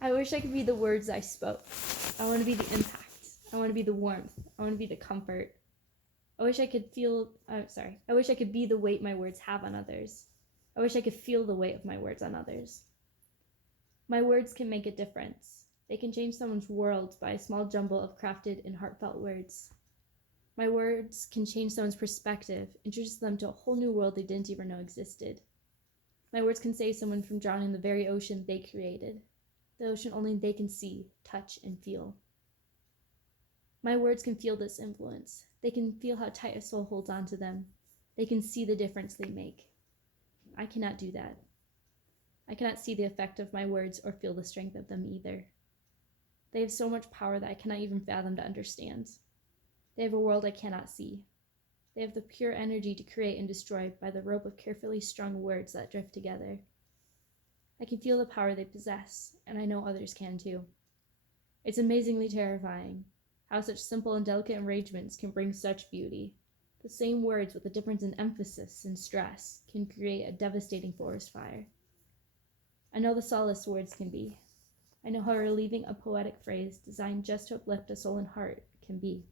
I wish I could be the words I spoke. I want to be the impact. I want to be the warmth. I want to be the comfort. I wish I could feel, I wish I could be the weight my words have on others. I wish I could feel the weight of my words on others. My words can make a difference. They can change someone's world by a small jumble of crafted and heartfelt words. My words can change someone's perspective, introduce them to a whole new world they didn't even know existed. My words can save someone from drowning in the very ocean they created, the ocean only they can see, touch, and feel. My words can feel this influence. They can feel how tight a soul holds on to them. They can see the difference they make. I cannot do that. I cannot see the effect of my words or feel the strength of them either. They have so much power that I cannot even fathom to understand. They have a world I cannot see. They have the pure energy to create and destroy by the rope of carefully strung words that drift together. I can feel the power they possess, and I know others can too. It's amazingly terrifying how such simple and delicate arrangements can bring such beauty. The same words with a difference in emphasis and stress can create a devastating forest fire. I know the solace words can be. I know how relieving a poetic phrase designed just to uplift a soul and heart can be.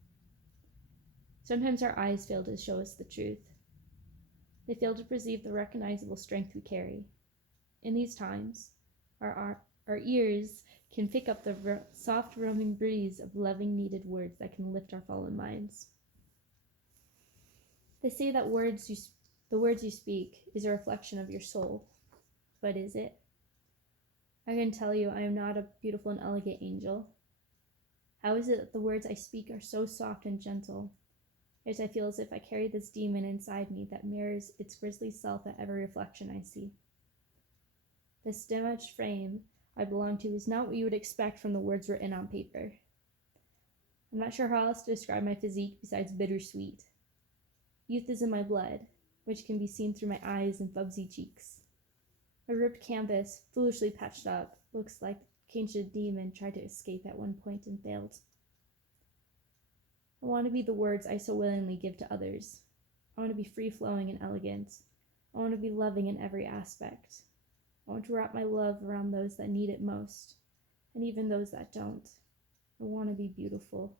Sometimes our eyes fail to show us the truth. They fail to perceive the recognizable strength we carry. In these times, our ears can pick up the soft roaming breeze of loving needed words that can lift our fallen minds. They say that the words you speak is a reflection of your soul. But is it? I can tell you I am not a beautiful and elegant angel. How is it that the words I speak are so soft and gentle? Yet I feel as if I carry this demon inside me that mirrors its grisly self at every reflection I see. This dim-edged frame I belong to is not what you would expect from the words written on paper. I'm not sure how else to describe my physique besides bittersweet. Youth is in my blood, which can be seen through my eyes and fubsy cheeks. My ripped canvas, foolishly patched up, looks like a ancient demon tried to escape at one point and failed. I want to be the words I so willingly give to others. I want to be free-flowing and elegant. I want to be loving in every aspect. I want to wrap my love around those that need it most, and even those that don't. I want to be beautiful.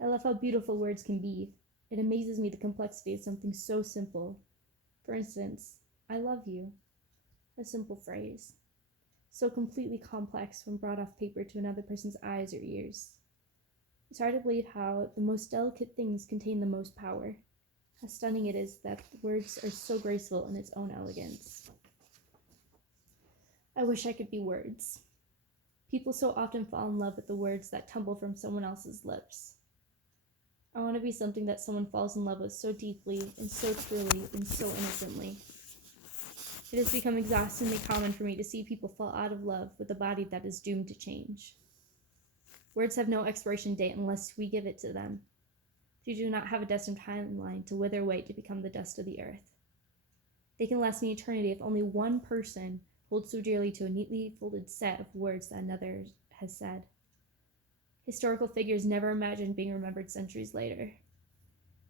I love how beautiful words can be. It amazes me the complexity of something so simple. For instance, I love you. A simple phrase. So completely complex when brought off paper to another person's eyes or ears. It's hard to believe how the most delicate things contain the most power. How stunning it is that the words are so graceful in its own elegance. I wish I could be words. People so often fall in love with the words that tumble from someone else's lips. I want to be something that someone falls in love with so deeply and so truly and so innocently. It has become exhaustingly common for me to see people fall out of love with a body that is doomed to change. Words have no expiration date unless we give it to them. They do not have a destined timeline to wither away to become the dust of the earth. They can last an eternity if only one person holds so dearly to a neatly folded set of words that another has said. Historical figures never imagined being remembered centuries later.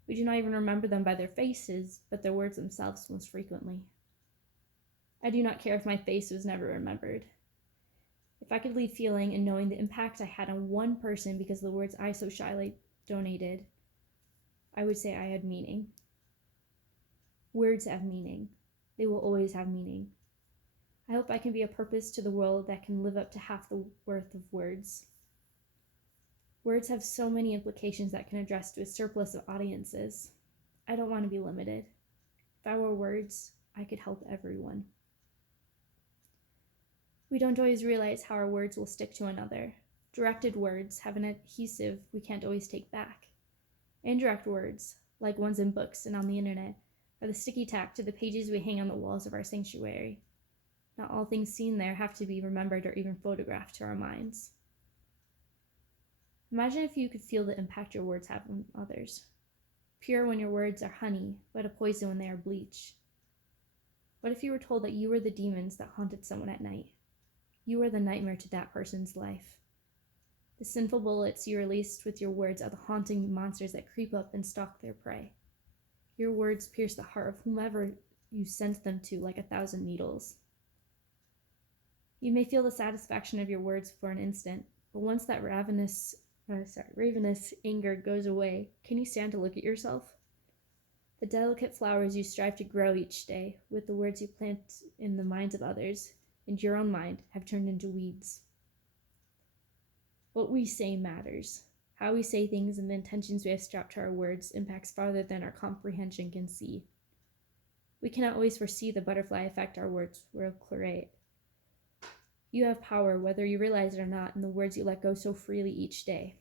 We do not even remember them by their faces, but their words themselves most frequently. I do not care if my face was never remembered. If I could leave feeling and knowing the impact I had on one person because of the words I so shyly donated, I would say I had meaning. Words have meaning. They will always have meaning. I hope I can be a purpose to the world that can live up to half the worth of words. Words have so many implications that can address to a surplus of audiences. I don't want to be limited. If I were words, I could help everyone. We don't always realize how our words will stick to another. Directed words have an adhesive we can't always take back. Indirect words, like ones in books and on the internet, are the sticky tack to the pages we hang on the walls of our sanctuary. Not all things seen there have to be remembered or even photographed to our minds. Imagine if you could feel the impact your words have on others. Pure when your words are honey, but a poison when they are bleach. What if you were told that you were the demons that haunted someone at night? You were the nightmare to that person's life. The sinful bullets you released with your words are the haunting monsters that creep up and stalk their prey. Your words pierce the heart of whomever you sent them to like 1,000 needles. You may feel the satisfaction of your words for an instant, but once that ravenous anger goes away, can you stand to look at yourself? The delicate flowers you strive to grow each day with the words you plant in the minds of others and your own mind have turned into weeds. What we say matters. How we say things and the intentions we have strapped to our words impacts farther than our comprehension can see. We cannot always foresee the butterfly effect our words will create. You have power, whether you realize it or not, in the words you let go so freely each day.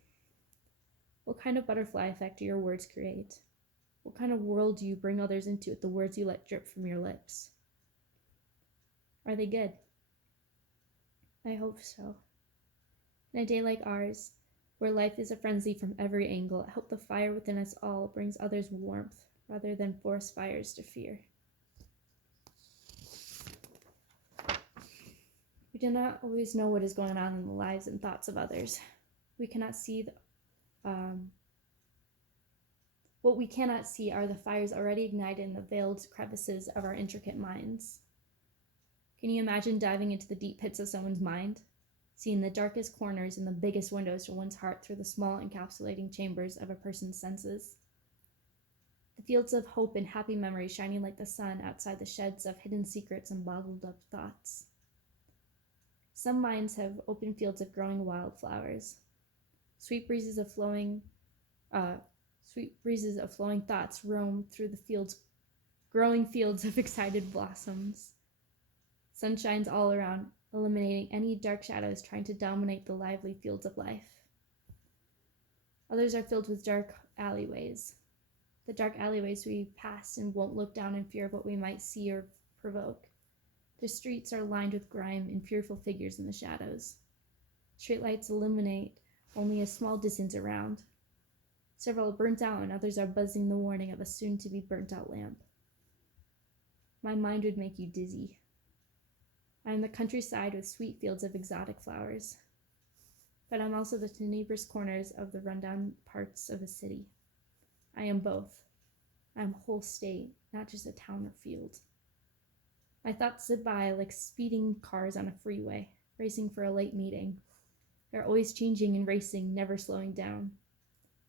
What kind of butterfly effect do your words create? What kind of world do you bring others into with the words you let drip from your lips? Are they good? I hope so. In a day like ours, where life is a frenzy from every angle, I hope the fire within us all brings others warmth rather than forest fires to fear. We do not always know what is going on in the lives and thoughts of others. We cannot see what we cannot see are the fires already ignited in the veiled crevices of our intricate minds. Can you imagine diving into the deep pits of someone's mind? Seeing the darkest corners and the biggest windows to one's heart through the small encapsulating chambers of a person's senses. The fields of hope and happy memories shining like the sun outside the sheds of hidden secrets and bottled up thoughts. Some minds have open fields of growing wildflowers. Sweet breezes of flowing thoughts roam through the growing fields of excited blossoms. Sun shines all around, eliminating any dark shadows trying to dominate the lively fields of life. Others are filled with dark alleyways. The dark alleyways we pass and won't look down in fear of what we might see or provoke. The streets are lined with grime and fearful figures in the shadows. Streetlights illuminate only a small distance around. Several are burnt out and others are buzzing the warning of a soon-to-be burnt-out lamp. My mind would make you dizzy. I am the countryside with sweet fields of exotic flowers. But I'm also the tenebrous corners of the rundown parts of a city. I am both. I am a whole state, not just a town or field. My thoughts zip by like speeding cars on a freeway, racing for a late meeting. They're always changing and racing, never slowing down.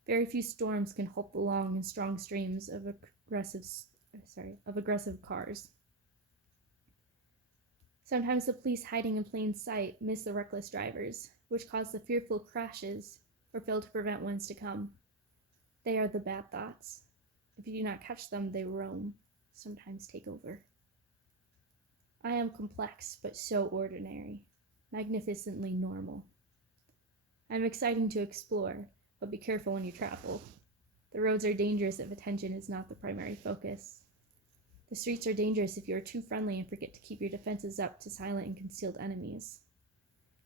Very few storms can halt the long and strong streams of aggressive cars. Sometimes the police hiding in plain sight miss the reckless drivers, which cause the fearful crashes or fail to prevent ones to come. They are the bad thoughts. If you do not catch them, they roam, sometimes take over. I am complex, but so ordinary, magnificently normal. I am exciting to explore, but be careful when you travel. The roads are dangerous if attention is not the primary focus. The streets are dangerous if you are too friendly and forget to keep your defenses up to silent and concealed enemies.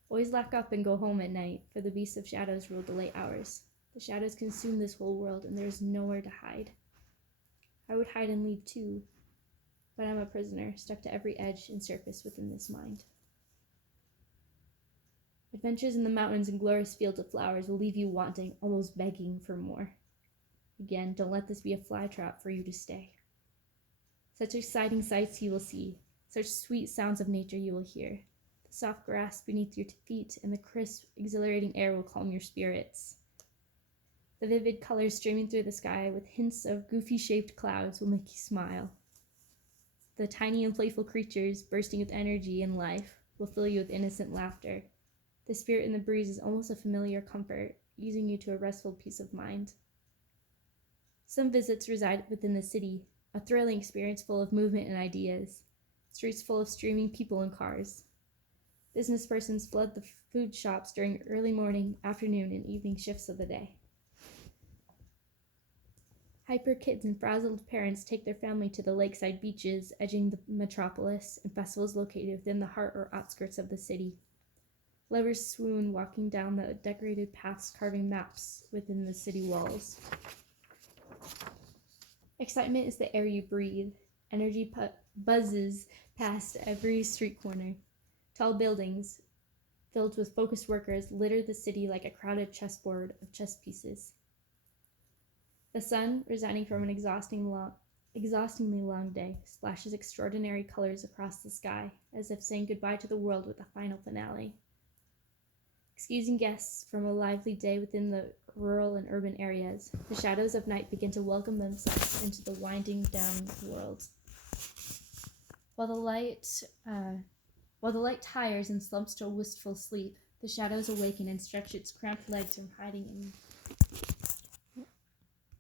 Always lock up and go home at night, for the beasts of shadows rule the late hours. The shadows consume this whole world, and there is nowhere to hide. I would hide and leave too, but I'm a prisoner, stuck to every edge and surface within this mind. Adventures in the mountains and glorious fields of flowers will leave you wanting, almost begging for more. Again, don't let this be a fly trap for you to stay. Such exciting sights you will see, such sweet sounds of nature you will hear. The soft grass beneath your feet and the crisp, exhilarating air will calm your spirits. The vivid colors streaming through the sky with hints of goofy-shaped clouds will make you smile. The tiny and playful creatures, bursting with energy and life, will fill you with innocent laughter. The spirit in the breeze is almost a familiar comfort, easing you to a restful peace of mind. Some visits reside within the city, a thrilling experience full of movement and ideas, streets full of streaming people and cars. Business persons flood the food shops during early morning, afternoon, and evening shifts of the day. Hyper kids and frazzled parents take their family to the lakeside beaches edging the metropolis and festivals located within the heart or outskirts of the city. Lovers swoon walking down the decorated paths carving maps within the city walls. Excitement is the air you breathe. Energy buzzes past every street corner. Tall buildings, filled with focused workers, litter the city like a crowded chessboard of chess pieces. The sun, resigning from an exhausting exhaustingly long day splashes extraordinary colors across the sky, as if saying goodbye to the world with a final finale. Excusing guests from a lively day within the rural and urban areas, the shadows of night begin to welcome themselves into the winding down world. While the light, while the light tires and slumps to wistful sleep, the shadows awaken and stretch its cramped legs from hiding in